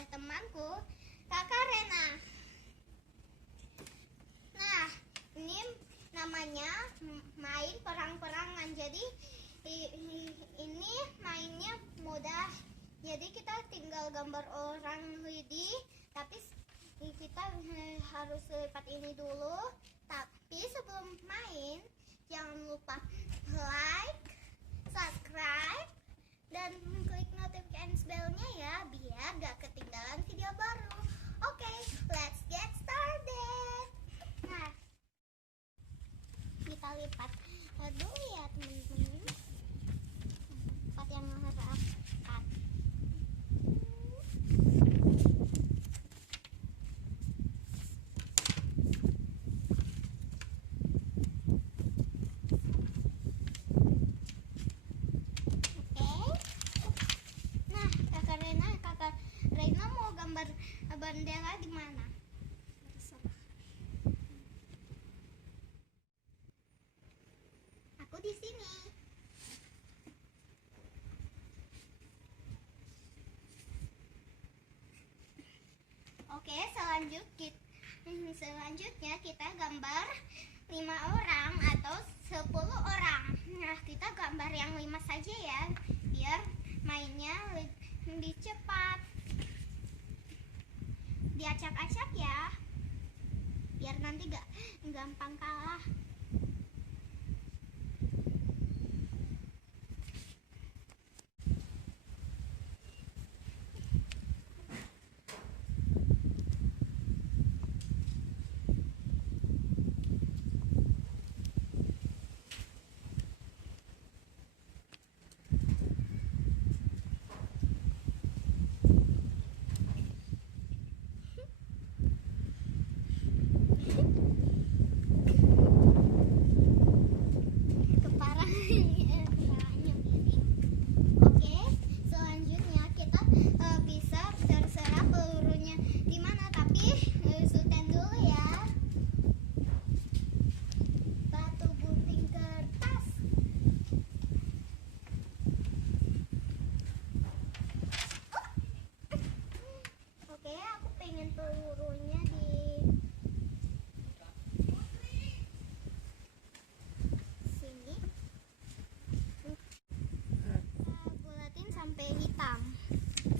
oleh temanku, Kakak Rena. Nah, ini namanya main perang-perangan. Jadi ini mainnya mudah. Jadi kita tinggal gambar orang Widi, tapi kita harus lipat ini dulu. Tapi sebelum main, jangan lupa like, subscribe, dan klik notification bell-nya ya, biar gak ketinggalan video baru. Oke, let's get started. Nah, kita lipat dulu ya teman-teman. Lipat yang rapat. Rena mau gambar bendera di mana? Aku di sini. Oke, selanjutnya kita gambar 5 orang atau 10 orang. Nah, kita gambar yang 5 saja ya, biar mainnya lebih cepat. Diacak-acak ya, biar nanti gak gampang kalah. Pelurunya di sini, kita bulatin sampai hitam.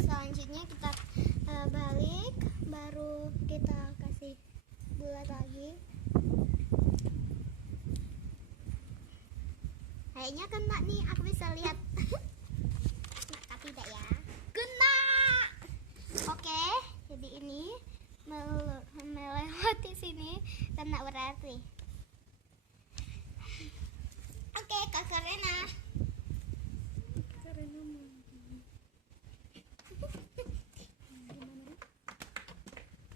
Selanjutnya kita balik, baru kita kasih bulat lagi. Kayaknya kena nih, aku bisa lihat. Tapi tidak ya, kena. Oke, jadi ini melewati sini kena berarti. Oke, Kakak Rena.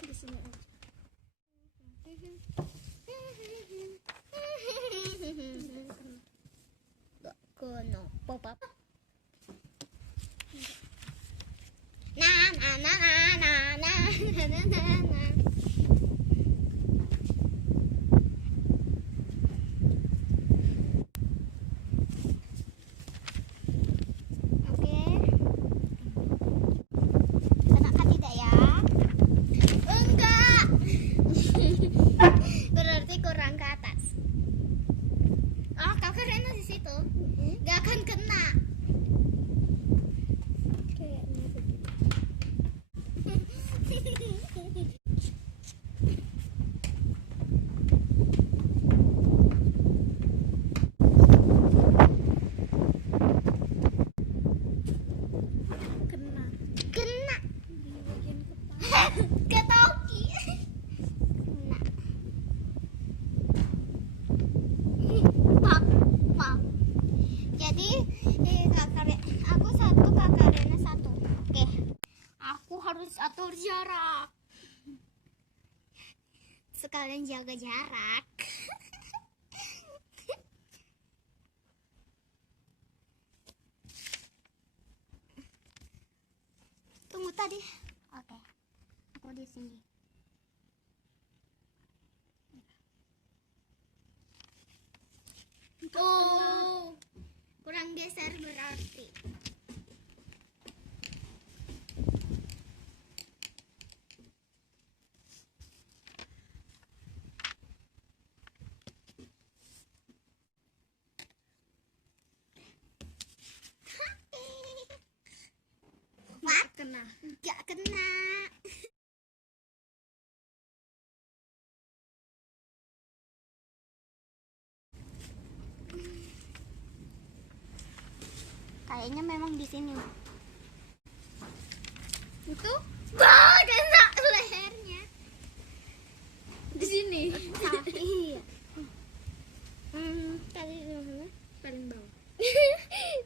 Di sini aja. Kono pop up. Na na na na na na na na na. Oke. Kenakah tidak ya? Enggak. Berarti kurang ke atas. Oh, Kakak Rena di situ. Gak akan kena. Kayaknya begitu. Kena. Kena. Di bagian kepala. Ke toki. Kena. Pak, pak. Jadi aku satu, Kakak Rena satu. Oke. Aku harus atur jarak. Sekalian jaga jarak. Tunggu tadi. Oke. Aku di sini. Oh, kurang geser berarti. Gak kena. Kayaknya memang di sini. Itu Bah, kena lehernya. di sini. Iya. Tadi di mana? Paling bawah.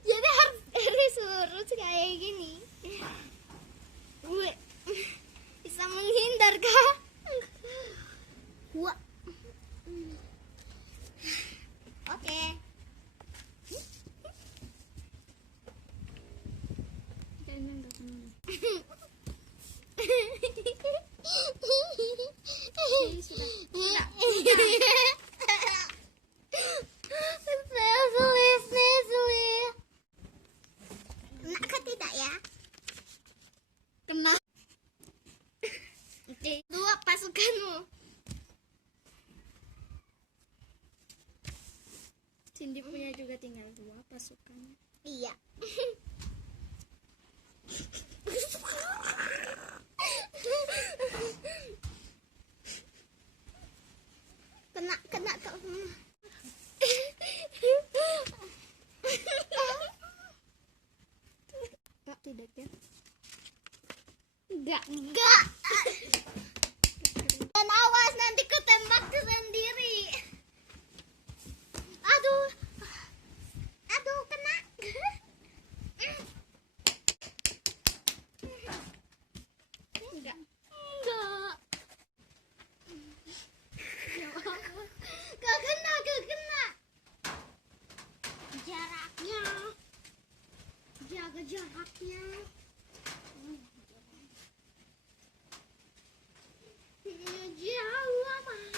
Jadi harus lurus kayak gini. Gue bisa menghindar kah? Wah. Oke. Kayaknya enggak kena. Sudah. Sulit. Kena kah tidak ya? Kena. Oke, dua pasukanmu. Cindy punya juga tinggal 2 pasukan. Iya. Kena kok. Kak tidak ya? Enggak. Dan awas nanti ketembak sendiri. Aduh, kena. Enggak. Gak kena. Jaraknya. Jaga jaraknya. Jauh amat.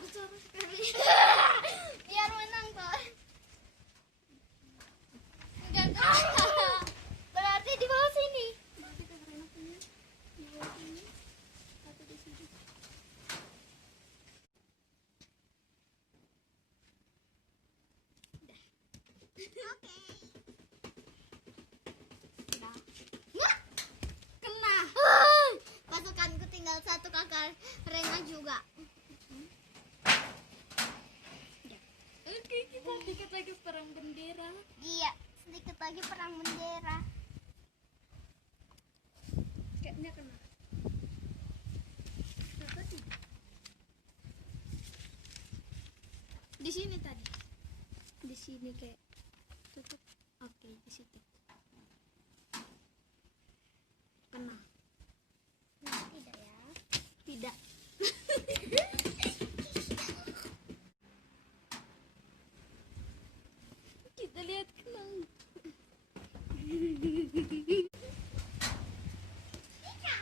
Besar sekali. Biar menang kok. Enggak kena. Berarti di bawah sini. Kita pernah punya di bawah sini atau di sini. Oke. Nah, Wah, kena. pasukanku tinggal 1 kakak Rena juga. Oke, kita dikit lagi perang bendera. Iya, sedikit lagi perang bendera. Kayaknya kena. Apa tidak? Di sini tadi. Di sini kayak tutup. Oke, di situ. Kena. Tidak ya. Tidak. Kita lihat kena. Ika.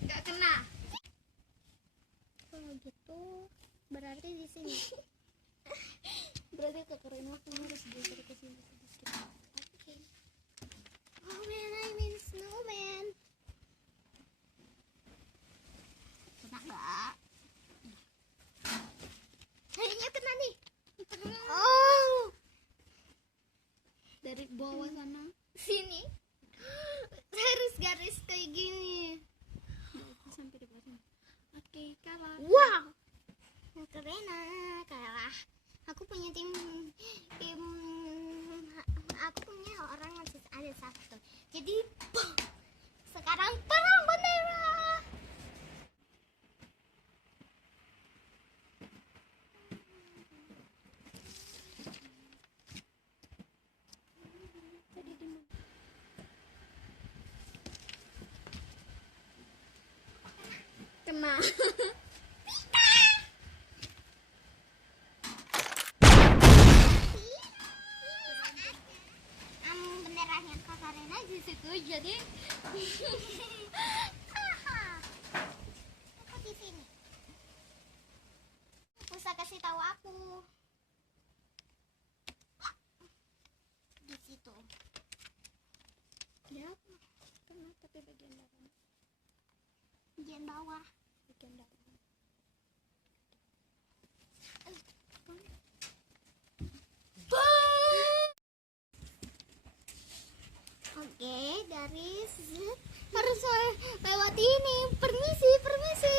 Enggak kena. Kalau gitu berarti di sini. Berarti kekeren aku harus geser ke sini sedikit. Oke. Oh man, I mean snowman. Kena nggak? Kayaknya kena nih. Oh, Dari bawah sana. sini. Harus garis kayak gini. Sampai di bawah sana. Oke, kalah. Wow. Keren kalah. Aku punya tim aku punya orang masih ada 1. Jadi sekarang perang bendera. Tadi di mana? Kena. Benderanya Kak Karena di situ jadi aku di sini. Usah kasih tahu aku. Di situ. Lihat. Kena tapi bagian dalam. Bagian bawah. Bagian dalam. Oke, dari harus lewat ini. Permisi, permisi.